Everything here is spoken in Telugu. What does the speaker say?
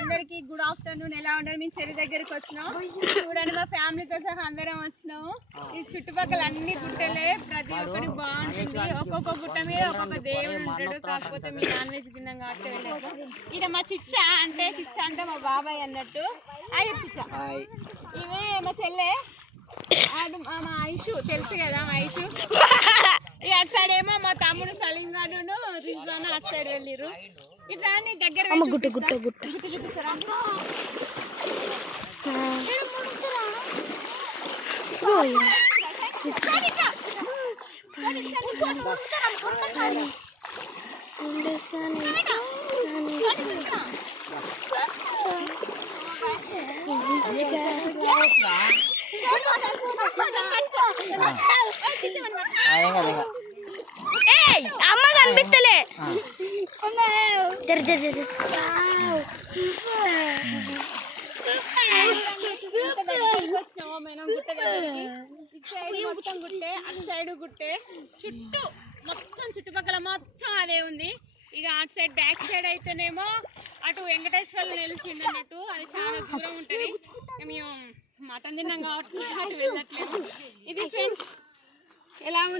అందరికి గుడ్ ఆఫ్టర్నూన్. ఎలా ఉన్నారు? మేము చెరువు దగ్గరికి వచ్చినాం. చూడండి మా ఫ్యామిలీతో సహా అందరం వచ్చినాము. ఈ చుట్టుపక్కల అన్ని గుట్టలే, ప్రతి ఒక్కటి బాగుంటుంది. ఒక్కొక్క గుట్ట మీద ఒక్కొక్క దేవుడు ఉంటాడు. కాకపోతే మీ నాన్ వెజ్ తిన్నాం కాబట్టి వెళ్ళాము. ఇక్కడ మా చిచ్చ అంటే మా బాబాయ్ అన్నట్టు. అయ్యి చిచ్చ ఇవే మా చెల్లె, మా ఐషు తెలుసు కదా, మా ఐషు. ఇక అటు సైడ్ ఏమో మా తమ్ముడు సలీంగాడు రిజ్వాన్ అటు సైడ్ వెళ్ళిర్రు. ఇట్లా నీ దగ్గర చూపిస్తారా? అమ్మ కనిపిస్తలే. మొత్తం గుట్టే, అటు సైడ్ గుట్టే, చుట్టూ మొత్తం చుట్టుపక్కల మొత్తం అదే ఉంది. ఇక అటు సైడ్ బ్యాక్ సైడ్ అయితేనేమో అటు వెంకటేశ్వర్లు నిలిచింది అన్నట్టు. అది చాలా దూరం ఉంటుంది. మేము మటన్ తిన్నాం కాబట్టి అటు వెళ్ళట్లేదు. ఇది ఎలా ఉంది?